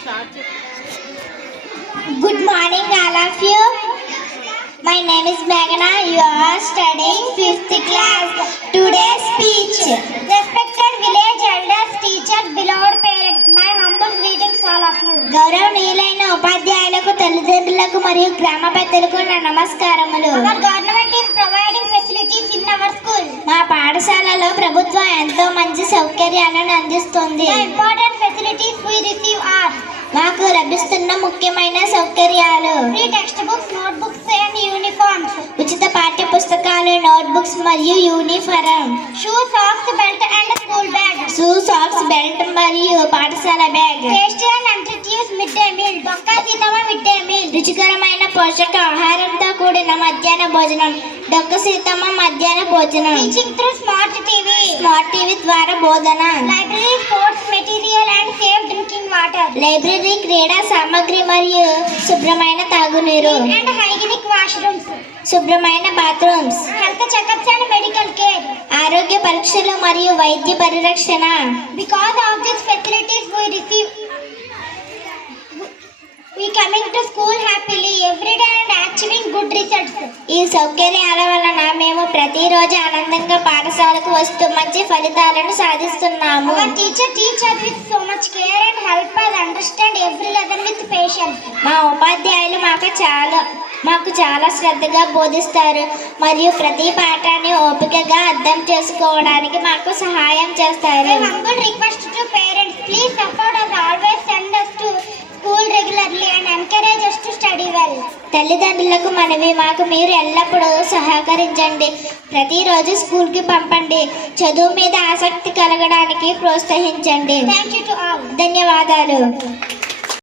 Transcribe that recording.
Good morning, all of you. My name is Meghana. You are studying 5th class. Today's speech. Respected village elders, teachers, beloved parents, my humble greetings all of you. గౌరవనీయులైన ఉపాధ్యాయులకు, తల్లిదండ్రులకు మరియు గ్రామ పెద్దలకు నా నమస్కారములు. Our government is providing facilities in our school. మా పాఠశాలలో ప్రభుత్వం ఎంతో మంచి సౌకర్యాలను అందిస్తుంది. The important facilities we receive are మాకు లభిస్తున్న ముఖ్యమైన సౌకర్యాలు: free textbooks, notebooks and uniforms, ఉచిత పాఠ్య పుస్తకాలు, నోట్ బుక్స్ మరియు యూనిఫారం, shoe, socks, belt and school bag, shoe, socks, belt మరియు పాఠశాల bag, tasty and nutritious mid day meal, Dokka Seethamma mid day meal, రుచికరమైన పోషక ఆహారంతో కూడిన మధ్యాహ్న భోజనం, డొక్క సీతమ్మ మధ్యాహ్న భోజనం, టీచింగ్ త్రూ స్మార్ట్ టీవీ ద్వారా బోధన, library, sports material and safe drinking water, library, క్రీడా సామగ్రి మరియు శుభ్రమైన తాగునీరు, అండ్ హైజీనిక్ వాష్రూమ్స్, శుభ్రమైన bathrooms, health checkups and medical care, ఆరోగ్య పరీక్షలు మరియు వైద్య పరిరక్షణ. Because of this facilities we coming to school happily every day and achieving good results. ఈ సౌకర్యాల వలన మేము ప్రతిరోజు ఆనందంగా పాఠశాలకు వస్తూ మంచి ఫలితాలను సాధిస్తున్నాము. Our teacher teach us with so much care and help us understand every lesson with patience. మా ఉపాధ్యాయులు మాకు చాలా శ్రద్ధగా బోధిస్తారు మరియు ప్రతి పాఠాన్ని ఓపికగా అర్థం చేసుకోవడానికి మాకు సహాయం చేస్తారు. A humble request to parents, please support us, always send us to school regularly and encourage us to study well. తల్లిదండ్రులకు మనవి, మాకు మీరు ఎల్లప్పుడూ సహకరించండి, ప్రతిరోజు స్కూల్కి పంపండి, చదువు మీద ఆసక్తి కలగడానికి ప్రోత్సహించండి. Thank you to all. ధన్యవాదాలు.